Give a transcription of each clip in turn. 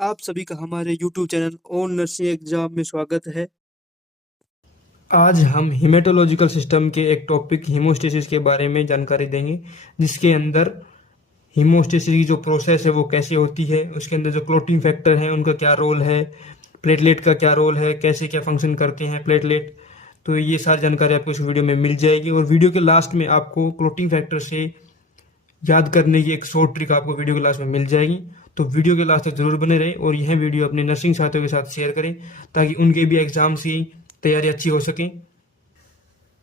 आप सभी का हमारे YouTube channel on nursing exam में स्वागत है। आज हम हेमेटोलॉजिकल सिस्टम के एक टॉपिक हीमोस्टेसिस के बारे में जानकारी देंगे, जिसके अंदर हीमोस्टेसिस की जो प्रोसेस है वो कैसे होती है, उसके अंदर जो क्लोटिंग फैक्टर हैं उनका क्या रोल है, प्लेटलेट का क्या रोल है, कैसे क्या फंक्शन करते हैं प्लेटलेट। तो ये सारी जानकारी आपको इस वीडियो में मिल जाएगी और वीडियो के लास्ट में आपको क्लोटिंग फैक्टर से याद करने की एक शॉर्ट ट्रिक आपको वीडियो के लास्ट में मिल जाएगी। तो वीडियो के लास्ट तक जरूर बने रहें और यह वीडियो अपने नर्सिंग साथियों के साथ शेयर करें ताकि उनके भी एग्जाम्स की तैयारी अच्छी हो सके।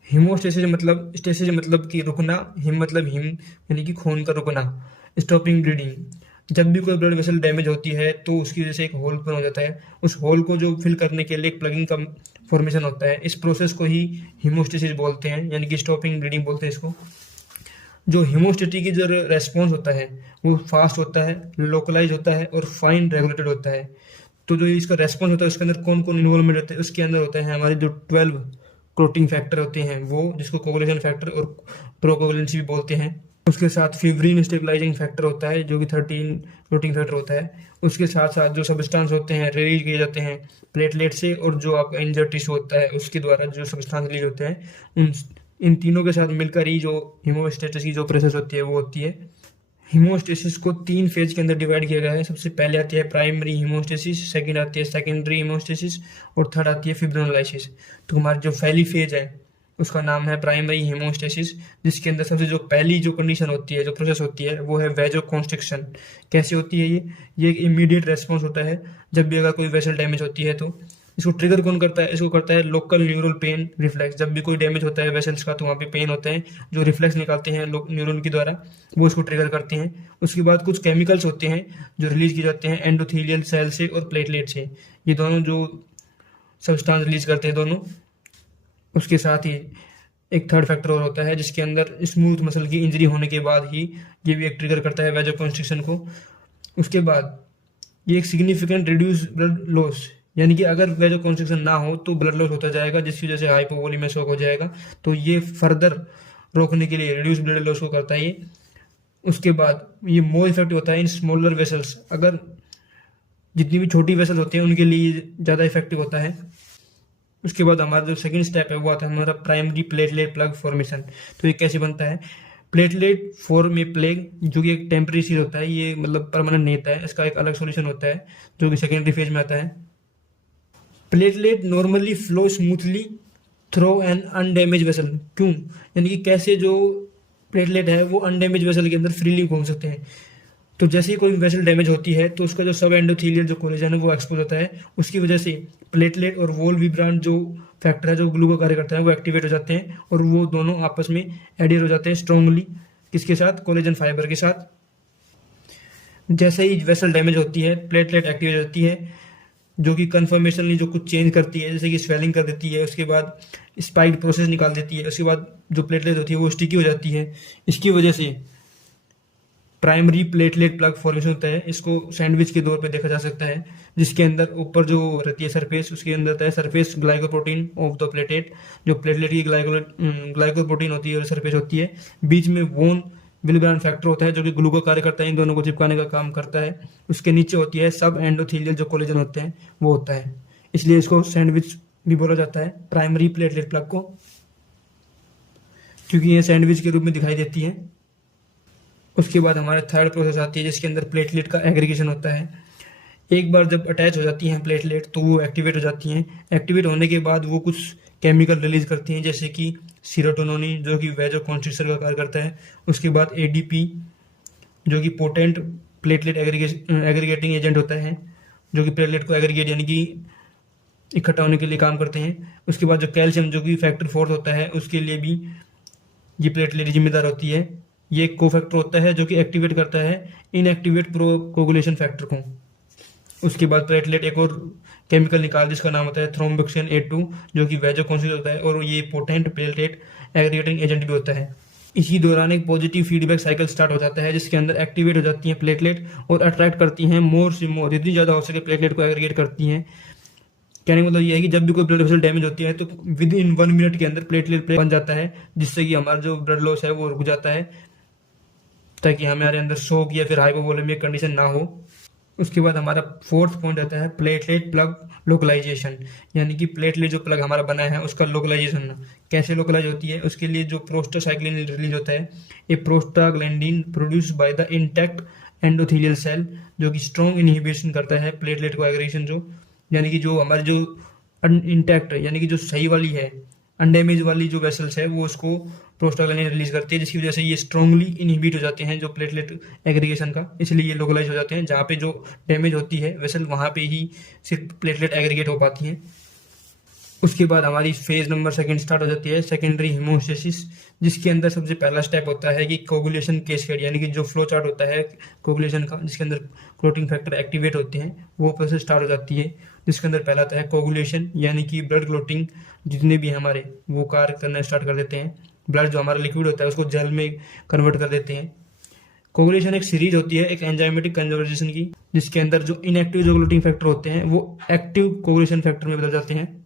हीमोस्टेसिस मतलब स्टेसिस मतलब कि रुकना, हिम मतलब हिम यानी कि खून का रुकना, स्टॉपिंग ब्लीडिंग। जब भी कोई ब्लड वेसल डैमेज होती है तो उसकी वजह से एक होल बन हो जाता है। उस होल को जो फिल करने के लिए एक प्लगिंग का फॉर्मेशन होता है। इस प्रोसेस को ही हीमोस्टेसिस बोलते हैं, यानी कि स्टॉपिंग ब्लीडिंग बोलते हैं इसको। जो हीमोस्टेटिक की जो रेस्पॉन्स होता है वो फास्ट होता है, लोकलाइज होता है और फाइन रेगुलेटेड होता है। तो जो इसका रेस्पॉन्स होता है उसके अंदर कौन कौन इन्वॉल्वमेंट होता है, उसके अंदर होते हैं हमारे जो 12 क्लोटिंग फैक्टर होते हैं वो, जिसको कोगुलेशन फैक्टर और प्रोकोगुलेंसी भी बोलते हैं। उसके साथ फिब्रिन स्टेबलाइजिंग फैक्टर होता है जो कि 13 क्लोटिंग फैक्टर होता है। उसके साथ साथ जो सब्सटेंस होते हैं रिलीज किए जाते हैं प्लेटलेट से, और जो आपका इंजर्ड टिश्यू होता है उसके द्वारा जो सब्सटेंस रिलीज होते हैं, उन इन तीनों के साथ मिलकर ही जो हीमोस्टेसिस की जो प्रोसेस होती है वो होती है। हीमोस्टेसिस को 3 फेज के अंदर डिवाइड किया गया है। सबसे पहले आती है प्राइमरी हीमोस्टेसिस, सेकंड आती है सेकेंडरी हीमोस्टेसिस और थर्ड आती है फिब्रिनोलाइसिस। तो हमारी जो पहली फेज है उसका नाम है प्राइमरी हीमोस्टेसिस, जिसके अंदर सबसे जो पहली जो कंडीशन होती है, जो प्रोसेस होती है वो है वैसोकॉन्स्ट्रिक्शन। कैसे होती है ये एक इमीडिएट रेस्पॉन्स होता है जब भी अगर कोई वेसल डैमेज होती है। तो इसको ट्रिगर कौन करता है, इसको करता है लोकल न्यूरल पेन रिफ्लेक्स। जब भी कोई डैमेज होता है वेसल्स का तो वहाँ पे पेन होता है, जो रिफ्लेक्स निकालते हैं न्यूरॉन की द्वारा, वो इसको ट्रिगर करते हैं। उसके बाद कुछ केमिकल्स होते हैं जो रिलीज किए जाते हैं एंडोथेलियल सेल से और प्लेटलेट से। ये दोनों जो सब्सटेंस रिलीज करते हैं दोनों। उसके साथ ही एक थर्ड फैक्टर और होता है जिसके अंदर स्मूथ मसल की इंजरी होने के बाद ही ये भी एक ट्रिगर करता है वैसोकॉन्स्ट्रिक्शन को। उसके बाद ये एक सिग्निफिकेंट रिड्यूस ब्लड लॉस, यानी कि अगर वैसोकॉन्स्ट्रिक्शन ना हो तो ब्लड लॉस होता जाएगा, जिसकी वजह से हाइपोवोलेमिया शॉक हो जाएगा। तो ये फर्दर रोकने के लिए रिड्यूस ब्लड लॉस को करता है ये। उसके बाद ये मोर इफेक्टिव होता है इन स्मॉलर वेसल्स। अगर जितनी भी छोटी वेसल्स होती हैं उनके लिए ज़्यादा इफेक्टिव होता है। उसके बाद हमारा जो सेकंड स्टेप है वो आता है हमारा प्राइमरी प्लेटलेट प्लग फॉर्मेशन। तो ये कैसे बनता है, प्लेटलेट फॉर्म ए प्लेग, जो कि एक टेम्परेरी चीज होता है, ये मतलब परमानेंट नहीं होता है, इसका एक अलग सॉल्यूशन होता है जो कि सेकेंडरी फेज में आता है। Platelet normally flow smoothly through an undamaged vessel. क्यों, यानी कि कैसे जो प्लेटलेट है वो अनडैमेज वेसल के अंदर फ्रीली घूम सकते हैं। तो जैसे ही कोई वेसल डैमेज होती है तो उसका जो सब एंडोथेलियल जो कोलेजन है वो एक्सपोज होता है। उसकी वजह से प्लेटलेट और वॉल विब्रांट जो फैक्टर है जो ग्लू का कार्य करता है वो एक्टिवेट हो जाते हैं और वो दोनों आपस में एडियर हो जाते हैं स्ट्रांगली। किसके साथ, कोलेजन फाइबर के साथ। जैसे ही वेसल डैमेज होती है प्लेटलेट एक्टिवेट होती है, जो कि कन्फर्मेशनली जो कुछ चेंज करती है, जैसे कि स्वेलिंग कर देती है, उसके बाद स्पाइक प्रोसेस निकाल देती है, उसके बाद जो प्लेटलेट होती है वो स्टिकी हो जाती है। इसकी वजह से प्राइमरी प्लेटलेट प्लग फॉर्मेशन होता है। इसको सैंडविच के तौर पे देखा जा सकता है, जिसके अंदर ऊपर जो रहती है सरफेस, उसके अंदर रहता है surface glycoprotein of the platelet. जो प्लेटलेट की ग्लाइकोप्रोटीन होती है और सरफेस होती है, बीच में वोन विलब्रांड फैक्टर होता है जो कि ग्लू का कार्य करता है, इन दोनों को चिपकाने का काम करता है। उसके नीचे होती है सब एंडोथेलियल जो कोलेजन होते हैं वो होता है, इसलिए इसको सैंडविच भी बोला जाता है प्राइमरी प्लेटलेट प्लग को, क्योंकि ये सैंडविच के रूप में दिखाई देती है। उसके बाद हमारा थर्ड प्रोसेस आती है जिसके अंदर प्लेटलेट का एग्रीगेशन होता है। एक बार जब अटैच हो जाती हैं प्लेटलेट तो वो एक्टिवेट हो जाती हैं। एक्टिवेट होने के बाद वो कुछ केमिकल रिलीज करती हैं, जैसे कि सीरोटोनिन जो कि वैसोकॉन्स्ट्रिक्टर का कार्य करता है। उसके बाद एडीपी जो कि पोटेंट प्लेटलेट एग्रीगेटिंग एजेंट होता है, जो कि प्लेटलेट को एग्रीगेट यानी कि इकट्ठा होने के लिए काम करते हैं। उसके बाद जो कैल्शियम जो कि फैक्टर 4 होता है, उसके लिए भी ये प्लेटलेट जिम्मेदार होती है। ये एक कोफैक्टर होता है जो कि एक्टिवेट करता है इनएक्टिवेट प्रोकोगुलेशन फैक्टर को। उसके बाद प्लेटलेट एक और केमिकल निकाल जिसका नाम होता है थ्रोम्बोक्सिन A2, जो कि वैसोकॉन्स्ट्रिक्टर होता है और ये पोटेंट प्लेटलेट एग्रीगेटिंग एजेंट भी होता है। इसी दौरान एक पॉजिटिव फीडबैक साइकिल स्टार्ट हो जाता है जिसके अंदर एक्टिवेट हो जाती हैं प्लेटलेट और अट्रैक्ट करती हैं मोर से मोर, जितनी ज़्यादा हो सके प्लेटलेट को एग्रीगेट करती हैं। कहने का मतलब ये है कि जब भी कोई ब्लड वेसल डैमेज होती है तो विद इन 1 मिनट के अंदर प्लेटलेट बन जाता है, जिससे कि हमारा जो ब्लड लॉस है वो रुक जाता है, ताकि हमारे अंदर शॉक या फिर हाइपोवोलेमिक कंडीशन ना हो। उसके बाद हमारा फोर्थ पॉइंट आता है प्लेटलेट प्लग लोकलाइजेशन, यानी कि प्लेटलेट जो प्लग हमारा बना है उसका लोकलाइजेशन होना। कैसे लोकलाइज होती है, उसके लिए जो प्रोस्टासाइक्लिन रिलीज होता है, ये prostaglandin produced by the intact endothelial cell, जो कि स्ट्रॉन्ग इनहिबिशन करता है प्लेटलेट को एग्रीगेशन, जो यानी कि जो हमारी जो इंटैक्ट यानी कि जो सही वाली है अनडैमेज वाली जो वेसल्स है वो उसको प्रोस्टाग्लैंडिन रिलीज करती है, जिसकी वजह से ये स्ट्रांगली इनहिबिट हो जाते हैं जो प्लेटलेट एग्रीगेशन का, इसलिए ये लोकलाइज हो जाते हैं। जहाँ पे जो डैमेज होती है वेसल वहाँ पे ही सिर्फ प्लेटलेट एग्रीगेट हो पाती हैं। उसके बाद हमारी फेज नंबर सेकंड स्टार्ट हो जाती है, सेकेंडरी हीमोस्टेसिस, जिसके अंदर सबसे पहला स्टेप होता है कि कोगुलेशन कैस्केड, यानी कि जो फ्लो चार्ट होता है कोगुलेशन का, जिसके अंदर क्लोटिंग फैक्टर एक्टिवेट होते हैं, वो प्रोसेस स्टार्ट हो जाती है, जिसके अंदर पहला आता है कोगुलेशन, यानी कि ब्लड क्लोटिंग जितने भी हमारे वो कार्य करना स्टार्ट कर देते हैं, ब्लड जो हमारा लिक्विड होता है उसको जल में कन्वर्ट कर देते हैं। कोगुलेशन एक सीरीज होती है एक एंजाइमेटिक कन्वर्जेशन की, जिसके अंदर जो इनएक्टिव जो क्लोटिंग फैक्टर होते हैं वो एक्टिव कोगुलेशन फैक्टर में बदल जाते हैं।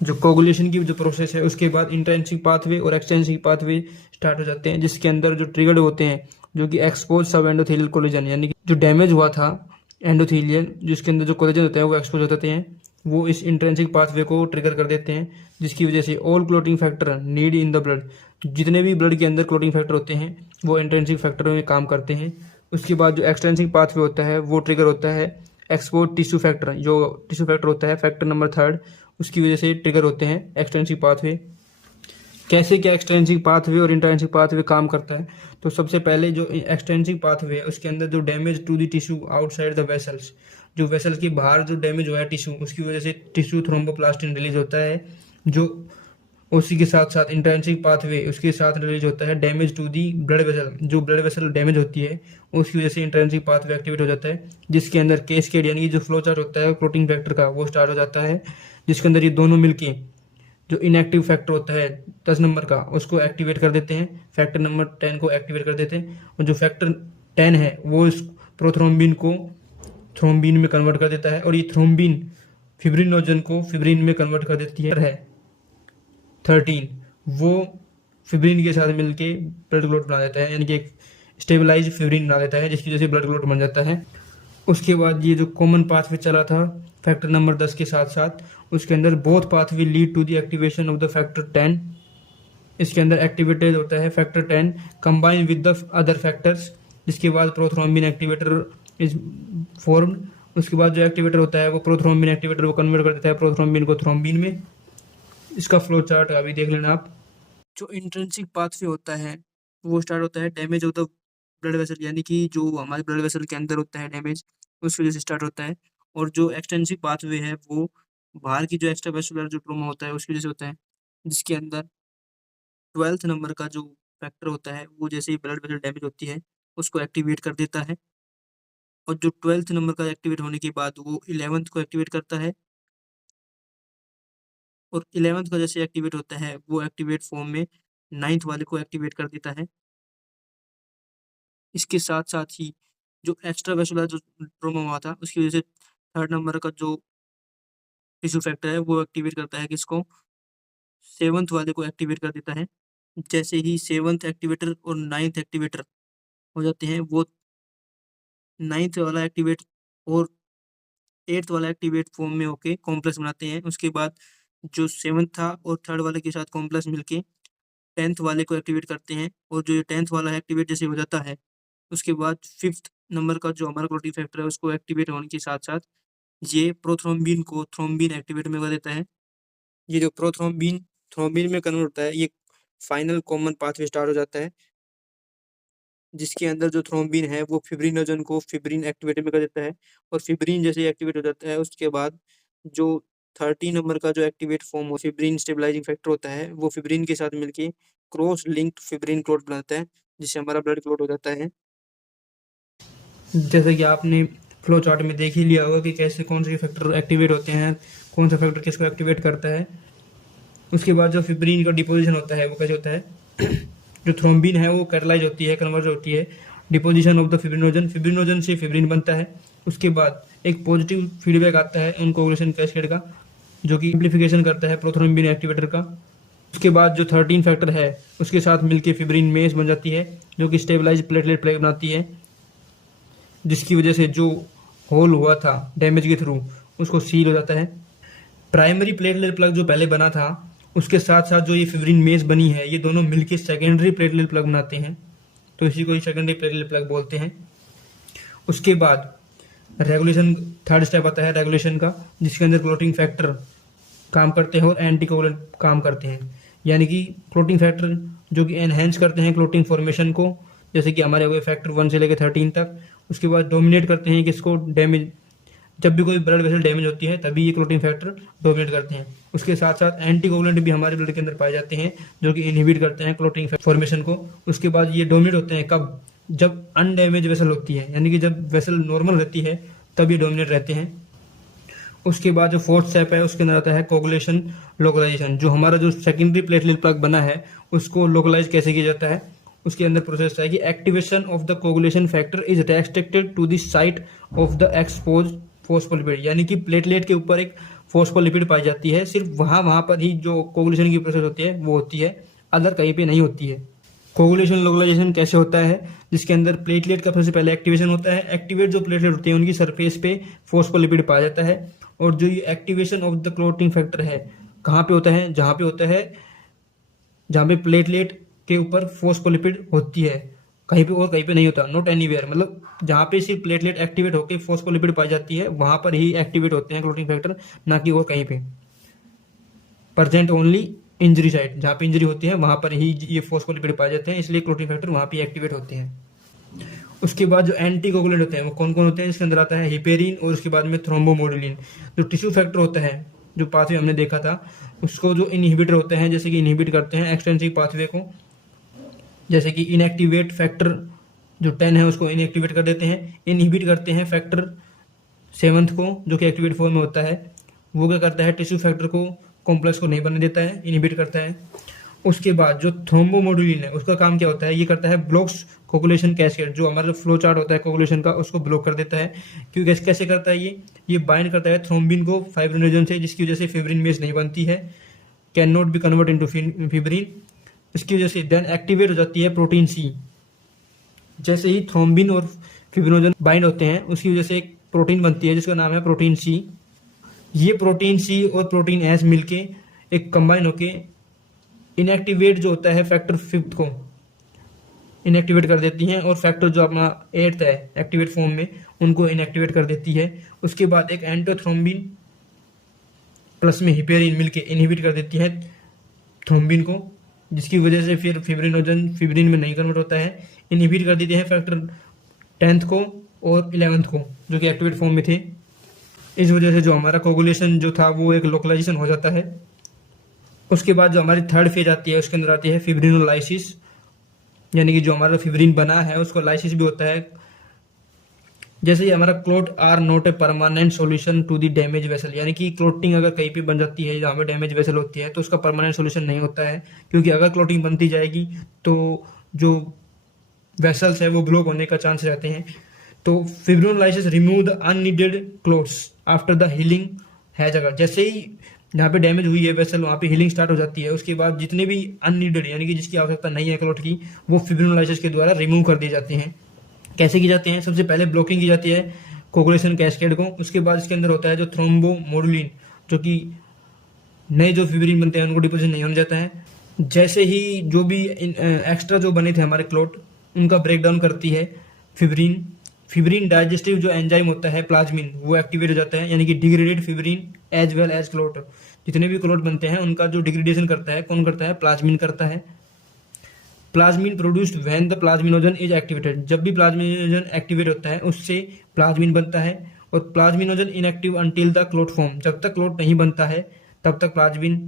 जो कोगुलेशन की जो प्रोसेस है उसके बाद इंट्रिंसिक पाथवे और एक्सट्रिंसिक पाथवे स्टार्ट हो जाते हैं, जिसके अंदर जो ट्रिगर्ड होते हैं जो कि एक्सपोज सब एंडोथेलियल कोलेजन, यानी कि जो डैमेज हुआ था एंडोथेलियल जिसके अंदर जो कोलेजन होते हैं वो एक्सपोज हो जाते हैं, वो इस इंट्रिंसिक पाथवे को ट्रिगर कर देते हैं, जिसकी वजह से all clotting factor need in the blood, जितने भी ब्लड के अंदर क्लोटिंग फैक्टर होते हैं वो इंट्रिंसिक फैक्टर में काम करते हैं। उसके बाद जो एक्सट्रिंसिक पाथवे होता है वो ट्रिगर होता है एक्सपोज टिश्यू फैक्टर, जो टिश्यू फैक्टर होता है फैक्टर नंबर 3, उसकी वजह से ट्रिगर होते हैं एक्सट्रिंसिक पाथवे। कैसे क्या एक्सट्रिंसिक पाथवे और इंट्रिंसिक पाथवे काम करता है, तो सबसे पहले जो एक्सट्रिंसिक पाथवे है उसके अंदर जो damage to the tissue outside the vessels, जो वेसल के बाहर जो डैमेज हुआ है टिश्यू, उसकी वजह से टिश्यू थ्रोम्बोप्लास्टिन रिलीज होता है, जो उसी के साथ साथ इंट्रिंसिक पाथवे उसके साथ रिलीज होता है damage to the blood vessel, जो ब्लड वेसल डैमेज होती है उसकी वजह से इंट्रिंसिक पाथवे एक्टिवेट हो जाता है, जिसके अंदर कैस्केड यानी कि जो फ्लो चार्ट होता है क्लोटिंग फैक्टर का वो स्टार्ट हो जाता है, जिसके अंदर ये दोनों मिलके जो इनएक्टिव फैक्टर होता है 10 नंबर का उसको एक्टिवेट कर देते हैं, फैक्टर नंबर 10 को एक्टिवेट कर देते हैं, और जो फैक्टर 10 है वो इस प्रोथ्रोम्बिन को थ्रोम्बिन में कन्वर्ट कर देता है, और ये थ्रोम्बिन फिब्रिनोजन को फिब्रिन में कन्वर्ट कर देती है 13, वो फिब्रिन के साथ मिलके ब्लड क्लोट बना देता है, यानी कि एक स्टेबलाइज फिब्रिन बना देता है, जिसकी वजह से ब्लड क्लोट बन जाता है। उसके बाद ये जो कॉमन पाथवे चला था फैक्टर नंबर 10 के साथ साथ, उसके अंदर both pathway lead to the activation of the factor 10, इसके अंदर एक्टिवेटेड होता है factor 10 combine with the other factors, जिसके बाद प्रोथ्रोम्बिन एक्टिवेटर इज फॉर्म्ड। उसके बाद जो एक्टिवेटर होता है वो प्रोथ्रोम्बिन एक्टिवेटर को कन्वर्ट कर देता है प्रोथ्रोम्बिन को थ्रोम्बिन में। इसका फ्लो चार्ट अभी देख लेना आप। जो इंट्रिंसिक पाथवे होता है वो स्टार्ट होता है damage of the blood vessel, यानी कि जो हमारे ब्लड वेसल के अंदर होता है डैमेज उस वजह से स्टार्ट होता है, और जो एक्सटेंसिव पाथवे है वो बाहर की जो एक्स्ट्रा वेस्कुलर जो ट्रोमा होता है उसकी वजह से होता है, जिसके अंदर 12th नंबर का जो फैक्टर होता है वो जैसे ही ब्लड वेसल डैमेज होती है उसको एक्टिवेट कर देता है, और जो 12th नंबर का एक्टिवेट होने के बाद वो 11th को एक्टिवेट करता है, और 11th का जैसे एक्टिवेट होता है वो एक्टिवेट फॉर्म में 9th वाले को एक्टिवेट कर देता है। इसके साथ साथ ही जो एक्स्ट्रा वेस्कुलर जो ट्रोमा हुआ था उसकी वजह से 3rd नंबर का जो टिश्यू फैक्टर है वो एक्टिवेट करता है किसको, 7th वाले को एक्टिवेट कर देता है। जैसे ही 7th एक्टिवेटर और 9th एक्टिवेटर हो जाते हैं, वो 9th वाला एक्टिवेट और 8th वाला एक्टिवेट फॉर्म में होके कॉम्प्लेक्स बनाते हैं। उसके बाद जो 7th था और 3rd वाले के साथ कॉम्प्लेक्स मिलके 10th वाले को एक्टिवेट करते हैं, और जो ये 10th वाला एक्टिवेट जैसे हो जाता है उसके बाद 5th नंबर का जो हमारा क्लोटिंग फैक्टर है उसको एक्टिवेट होने के साथ साथ ये प्रोथ्रोम्बिन को थ्रोम्बिन एक्टिवेट में कर देता है। ये जो प्रोथ्रोम्बिन थ्रोम्बिन में कन्वर्ट होता है, ये फाइनल कॉमन पाथवे स्टार्ट हो जाता है, जिसके अंदर जो थ्रोम्बिन है वो फिब्रिनोजन को फिब्रिन एक्टिवेट में कर देता है, और फिब्रिन जैसे एक्टिवेट हो जाता है उसके बाद जो 13 नंबर का जो एक्टिवेट फॉर्म हो फिब्रिन स्टेबलाइजिंग फैक्टर होता है वो फिब्रिन के साथ मिलके क्रॉस लिंक्ड फिब्रिन क्लोट बनाता है, जिससे हमारा ब्लड क्लोट हो जाता है। जैसे कि आपने फ्लो चार्ट में देख ही लिया होगा कि कैसे कौन से फैक्टर एक्टिवेट होते हैं, कौन सा फैक्टर किसको एक्टिवेट करता है। उसके बाद जो फिब्रिन का डिपोजिशन होता है वो कैसे होता है जो थ्रोम्बिन है वो कैटलाइज होती है कन्वर्ज होती है deposition of the fibrinogen, fibrinogen से फिब्रिन बनता है। उसके बाद एक पॉजिटिव फीडबैक आता है अनकोगुलेशन कैस्केड का, जो कि एम्प्लीफिकेशन करता है प्रोथ्रोम्बिन एक्टिवेटर का। उसके बाद जो 13 फैक्टर है उसके साथ मिलके फिब्रिन मेस बन जाती है, जो कि स्टेबलाइज प्लेटलेट प्लेग बनाती है, जिसकी वजह से जो होल हुआ था डैमेज के थ्रू, उसको सील हो जाता है। प्राइमरी प्लेटलेट प्लग जो पहले बना था, उसके साथ साथ जो ये फिब्रिन मेस बनी है, ये दोनों मिलकर सेकेंडरी प्लेटलेट प्लग बनाते हैं, तो इसी को ही सेकेंडरी प्लेटलेट प्लग बोलते हैं। उसके बाद रेगुलेशन, थर्ड स्टेप आता है रेगुलेशन का, जिसके अंदर क्लोटिंग फैक्टर काम करते हैं और एंटीकोगुलेंट काम करते हैं। यानी कि क्लोटिंग फैक्टर जो कि एनहेंस करते हैं क्लोटिंग फॉर्मेशन को, जैसे कि हमारे हो गए फैक्टर 1 से लेकर 13 तक। उसके बाद डोमिनेट करते हैं किसको, डैमेज, जब भी कोई ब्लड वेसल डैमेज होती है तभी ये क्लोटिंग फैक्टर डोमिनेट करते हैं। उसके साथ साथ एंटीकोगुलेंट भी हमारे ब्लड के अंदर पाए जाते हैं जो कि इनहिबिट करते हैं क्लोटिंग फॉर्मेशन को। उसके बाद ये डोमिनेट होते हैं कब, जब अनडैमेज वेसल होती है, यानी कि जब वेसल नॉर्मल रहती है तब ये डोमिनेट रहते हैं। उसके बाद जो फोर्थ स्टेप है उसके अंदर आता है कोगुलेशन लोकलाइजेशन। जो हमारा जो सेकेंडरी प्लेटलेट प्लग बना है उसको लोकलाइज कैसे किया जाता है, उसके अंदर प्रोसेस है कि activation of the coagulation factor is restricted to the site of the expose phospholipid. यानी कि प्लेटलेट के ऊपर एक फोस्फोलिपिड पाई जाती है, सिर्फ वहां पर ही जो कोगुलेशन की प्रोसेस होती है वो होती है, अदर कहीं पे नहीं होती है। कोगुलेशन लोकलाइजेशन कैसे होता है, जिसके अंदर प्लेटलेट का सबसे पहले एक्टिवेशन होता है। एक्टिवेट जो प्लेटलेट होती है उनकी सरफेस पे फोस्फोलिपिड पाया जाता है, और जो ये activation of the clotting factor है कहाँ पे होता है, जहाँ पे होता है जहाँ पे प्लेटलेट के ऊपर फोस्फोलिपिड होती है, कहीं पे और कहीं पे नहीं होता, नॉट एनीवेयर। मतलब जहाँ पे सिर्फ प्लेटलेट एक्टिवेट होकर फोस्फोलिपिड पाई जाती है वहां पर ही एक्टिवेट होते हैं क्लोटिंग फैक्टर, ना कि और कहीं पे। प्रेजेंट ओनली इंजरी साइट, जहाँ पे इंजरी होती है वहां पर ही ये फोस्फोलिपिड पाए जाते हैं, इसलिए क्लोटिंग फैक्टर वहां पे एक्टिवेट होते हैं। उसके बाद जो एंटीकोगुलेंट होते हैं वो कौन कौन होते हैं, इसके अंदर आता है हिपेरिन और उसके बाद में थ्रोम्बोमोडुलिन। जो टिश्यू फैक्टर होता है, जो पाथवे हमने देखा था, उसको जो इनहिबिटर होते हैं, जैसे कि इनहिबिट करते हैं एक्सटेंसिव पाथवे को, जैसे कि इनएक्टिवेट फैक्टर जो 10 है उसको इनएक्टिवेट कर देते हैं। इनहिबिट करते हैं फैक्टर 7 को जो कि एक्टिवेट फॉर्म में होता है, वो क्या करता है, टिश्यू फैक्टर को कॉम्प्लेक्स को नहीं बनने देता है, इनहिबिट करता है। उसके बाद जो थ्रोम्बोमोडुलिन है उसका काम क्या होता है, ये करता है ब्लॉक्स कोगुलेशन कैस्केड। जो हमारा फ्लो चार्ट होता है कोगुलेशन का उसको ब्लॉक कर देता है। क्यों, कैसे करता है ये बाइंड करता है थ्रोम्बिन को फाइब्रिनोजन से, जिसकी वजह से फिब्रिन मेस नहीं बनती है, can not be convert into fibrin. इसकी वजह से देन एक्टिवेट हो जाती है प्रोटीन सी। जैसे ही थ्रोम्बिन और फिब्रिनोजन बाइंड होते हैं उसकी वजह से एक प्रोटीन बनती है जिसका नाम है प्रोटीन सी। ये प्रोटीन सी और प्रोटीन एस मिलके एक कंबाइन होके इनएक्टिवेट जो होता है फैक्टर 5 को इनएक्टिवेट कर देती हैं, और फैक्टर जो अपना 8 है एक्टिवेट फॉर्म में उनको इनएक्टिवेट कर देती है। उसके बाद एक एंटोथ्रोम्बिन प्लस में हिपेरिन मिलके इनहिबिट कर देती है थ्रोम्बिन को, जिसकी वजह से फिर फिब्रिनोजन फिब्रिन में नहीं कन्वर्ट होता है। इनहिबिट कर देते हैं फैक्टर 10 को और 11 को जो कि एक्टिवेट फॉर्म में थे। इस वजह से जो हमारा कोगुलेशन जो था वो एक लोकलाइजेशन हो जाता है। उसके बाद जो हमारी थर्ड फेज आती है उसके अंदर आती है फिब्रिनोलाइसिस, यानी कि जो हमारा फिब्रिन बना है उसको लाइसिस भी होता है। जैसे ही हमारा clot are not a permanent solution to the damage vessel, यानी कि क्लोटिंग अगर कहीं पे बन जाती है जहाँ पे डैमेज वेसल होती है तो उसका परमानेंट सॉल्यूशन नहीं होता है, क्योंकि अगर क्लोटिंग बनती जाएगी तो जो वेसल्स है वो ब्लॉक होने का चांस रहते हैं। तो fibrinolysis remove the unneeded clots after the healing has अगर, जैसे ही जहाँ पे डैमेज हुई है वेसल वहाँ पे हीलिंग स्टार्ट हो जाती है, उसके बाद जितने भी अननीडेड यानी कि जिसकी आवश्यकता नहीं है क्लोट की, वो फिब्रिनोलाइसिस के द्वारा रिमूव कर दिए जाते हैं। कैसे की जाते हैं, सबसे पहले ब्लॉकिंग की जाती है कोगुलेशन कैस्केड को। उसके बाद इसके अंदर होता है जो थ्रोम्बोमोडुलिन, जो कि नए जो फिब्रिन बनते हैं उनको डिपोजिशन नहीं होने जाता है। जैसे ही जो भी एक्स्ट्रा जो बने थे हमारे क्लोट उनका ब्रेक डाउन करती है फिब्रिन। फिब्रिन डाइजेस्टिव जो एंजाइम होता है प्लाज्मिन वो एक्टिवेट हो जाता है, यानी कि degraded fibrin as well as clot, जितने भी क्लोट बनते हैं उनका जो डिग्रेडेशन करता है कौन करता है, प्लाज्मिन करता है। Plasmin produced when the plasminogen is activated, जब भी प्लाज्मिनोजन एक्टिवेट होता है उससे प्लाज्मिन बनता है। और plasminogen inactive until the clot form, जब तक क्लोट नहीं बनता है तब तक प्लाज्मिन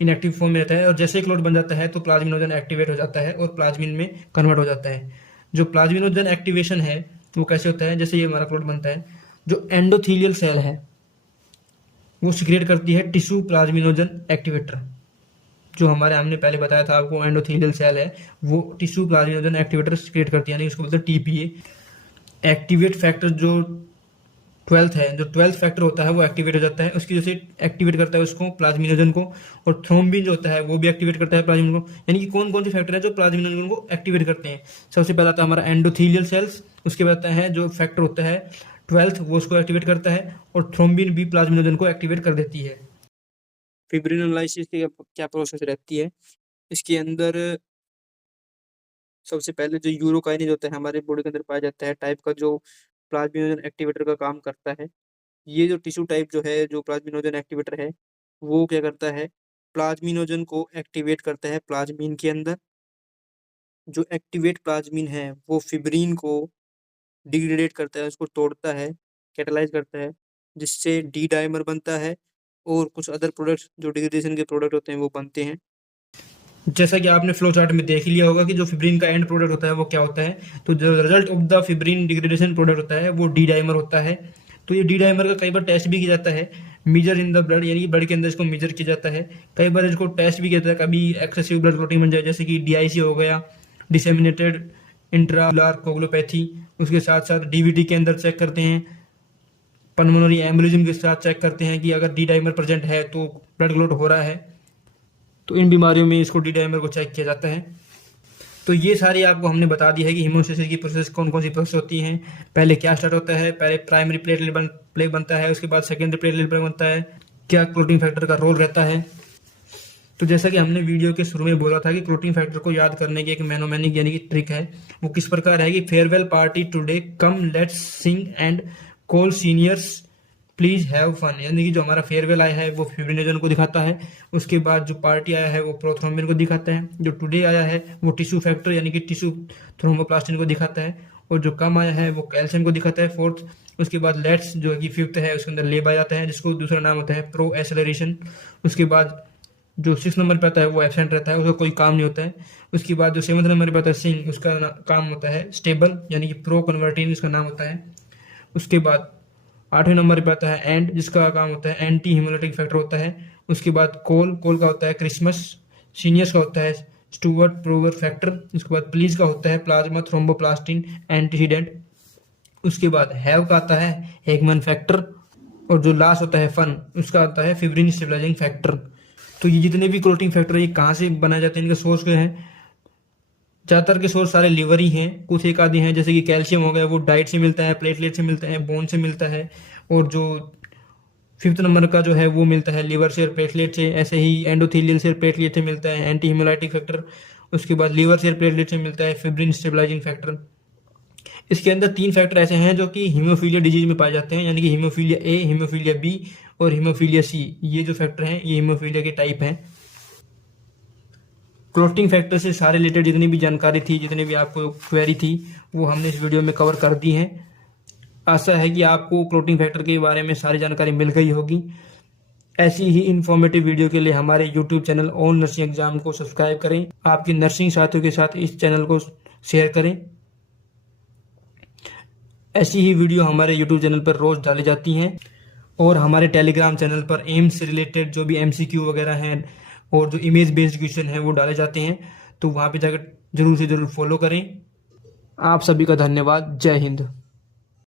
इनएक्टिव फॉर्म में रहता है, और जैसे ही क्लोट बन जाता है तो प्लाज्मिनोजन एक्टिवेट हो जाता है और प्लाज्मिन में कन्वर्ट हो जाता है। जो प्लाज्मिनोजन एक्टिवेशन है वो कैसे होता है, जैसे ये हमारा क्लोट बनता है, जो एंडोथीलियल सेल है वो सिक्रिएट करती है टिश्यू प्लाज्मिनोजन एक्टिवेटर। जो हमारे हमने पहले बताया था आपको एंडोथीलियल सेल है वो टिश्यू प्लाज्मिनोजन एक्टिवेटर सिक्रिएट करती है, यानी उसको बोलते हैं टीपीए। एक्टिवेट फैक्टर जो 12th है, जो 12th फैक्टर होता है वो एक्टिवेट हो जाता है, उसकी वजह से एक्टिवेट करता है उसको प्लाज्मिनोजन को। और थ्रोम्बिन जो होता है वो भी एक्टिवेट करता है प्लाज्मिन को। यानी कि कौन कौन से फैक्टर है जो प्लाज्मिनोजन को एक्टिवेट करते हैं, सबसे पहला आता है हमारा एंडोथीलियल सेल्स, उसके बाद आता है जो फैक्टर होता है 12th वो उसको एक्टिवेट करता है, और थ्रोम्बिन भी प्लाज्मिनोजन को एक्टिवेट कर देती है। फिब्रिनोलाइसिस की क्या प्रोसेस रहती है, इसके अंदर सबसे पहले जो यूरोकाइनेज होता है हमारे बॉडी के अंदर पाया जाता है टाइप का, जो प्लाज्मिनोजन एक्टिवेटर का काम करता है। ये जो टिश्यू टाइप जो है, जो प्लाज्मिनोजन एक्टिवेटर है, वो क्या करता है, प्लाज्मिनोजन को एक्टिवेट करता है प्लाज्मीन के अंदर। जो एक्टिवेट प्लाज्मीन है वो फिब्रिन को डिग्रेडेट करता है, उसको तोड़ता है, कैटालाइज करता है, जिससे डी डाइमर बनता है, और कुछ अदर प्रोडक्ट्स जो डिग्रेडेशन के प्रोडक्ट होते हैं वो बनते हैं। जैसा कि आपने फ्लो चार्ट में देख लिया होगा कि जो फिब्रिन का एंड प्रोडक्ट होता है वो क्या होता है, तो जो result of the fibrin degradation product होता है वो डी डाइमर होता है। तो ये डी डाइमर का कई बार टेस्ट भी किया जाता है, मीजर इन द ब्लड, यानी कि ब्लड के अंदर इसको मेजर किया जाता है। कई बार इसको टेस्ट भी किया जाता है, कभी एक्सेसिव ब्लड क्लॉटिंग बन जाए, जैसे कि डीआईसी हो गया, डिसेमिनेटेड इंट्रालर कोगुलोपैथी। उसके साथ साथ डीवीटी के अंदर चेक करते हैं, पल्मोनरी एम्बोलिज्म के साथ चेक करते हैं कि अगर डी डाइमर प्रेजेंट है तो ब्लड क्लॉट हो रहा है। तो इन बीमारियों में इसको डी डाइमर को चेक किया जाता है। तो ये सारी आपको हमने बता दी है कि हीमोस्टेसिस की प्रोसेस कौन कौन सी प्रोसेस होती हैं। पहले क्या स्टार्ट होता है, पहले प्राइमरी प्लेट बनता है, उसके बाद सेकेंडरी प्लेटलेट बनता है, क्या क्लोटिंग फैक्टर का रोल रहता है। तो जैसा कि हमने वीडियो के शुरू में बोला था कि क्लोटिंग फैक्टर को याद करने की एक मैनोमैनिक यानी कि ट्रिक है। वो किस प्रकार है कि farewell party today, come let's sing and call seniors, please have fun, यानी कि जो हमारा फेयरवेल आया है वो फिब्रिनोजन को दिखाता है। उसके बाद जो पार्टी आया है वो प्रोथ्रोम्बिन को दिखाता है। जो टुडे आया है वो टिश्यू फैक्टर यानी कि टिश्यू थ्रोम्बोप्लास्टिन को दिखाता है। और जो कम आया है वो कैल्शियम को दिखाता है, फोर्थ। उसके बाद लेट्स जो कि फिफ्थ है, उसके अंदर लेब आ जाता है, जिसको दूसरा नाम होता है प्रो एसेलरेशन। उसके बाद जो 6 नंबर पे आता है वो एब्सेंट रहता है, उसका कोई काम नहीं होता है। उसके बाद जो 7 नंबर पे आता है सिंग, उसका काम होता है स्टेबल, यानी कि प्रो कन्वर्टिन उसका नाम होता है। उसके बाद 8वें नंबर पे आता है एंड, जिसका काम होता है एंटी हिमोलिटिक फैक्टर होता है। उसके बाद कोल का होता है क्रिसमस, सीनियर्स का होता है स्टूवर्ट प्रोवर फैक्टर। उसके बाद प्लीज का होता है प्लाज्मा थ्रोम्बोप्लास्टिन एंटीसीडेंट। उसके बाद हैव का आता है हेगमन फैक्टर, और जो लास्ट होता है फन, उसका आता है फिब्रिन स्टेबलाइजिंग फैक्टर। तो ये जितने भी क्लोटिंग फैक्टर ये कहाँ से बनाए जाते हैं, इनके सोर्स क्या हैं? ज़्यादातर के सोर्स सारे लिवर ही हैं, कुछ एक आदि हैं, जैसे कि कैल्शियम हो गया वो डाइट से मिलता है, प्लेटलेट से मिलता है, बोन से मिलता है, और जो 5th नंबर का जो है वो मिलता है लिवर से और प्लेटलेट से। ऐसे ही एंडोथेलियल से प्लेटलेट से मिलता है एंटी हिमोलाइटिक फैक्टर। उसके बाद लीवर से प्लेटलेट से मिलता है फिब्रिन स्टेबलाइजिंग फैक्टर। इसके अंदर 3 फैक्टर ऐसे हैं जो कि हीमोफीलिया डिजीज में पाए जाते हैं, यानी कि हीमोफीलिया ए, हीमोफीलिया बी और हीमोफीलिया सी। ये जो फैक्टर हैं ये हीमोफीलिया के टाइप हैं। क्लोटिंग फैक्टर से सारे रिलेटेड जितनी भी जानकारी थी, जितनी भी आपको क्वेरी थी, वो हमने इस वीडियो में कवर कर दी है। आशा है कि आपको क्लोटिंग फैक्टर के बारे में सारी जानकारी मिल गई होगी। ऐसी ही इन्फॉर्मेटिव वीडियो के लिए हमारे YouTube channel on nursing exam को सब्सक्राइब करें, आपके नर्सिंग साथियों के साथ इस चैनल को शेयर करें। ऐसी ही वीडियो हमारे यूट्यूब चैनल पर रोज डाली जाती हैं, और हमारे टेलीग्राम चैनल पर एम्स से रिलेटेड जो भी MCQ वगैरह हैं और जो इमेज बेस्ड क्वेश्चन हैं वो डाले जाते हैं। तो वहाँ पे जाकर जरूर से जरूर फॉलो करें। आप सभी का धन्यवाद। जय हिंद।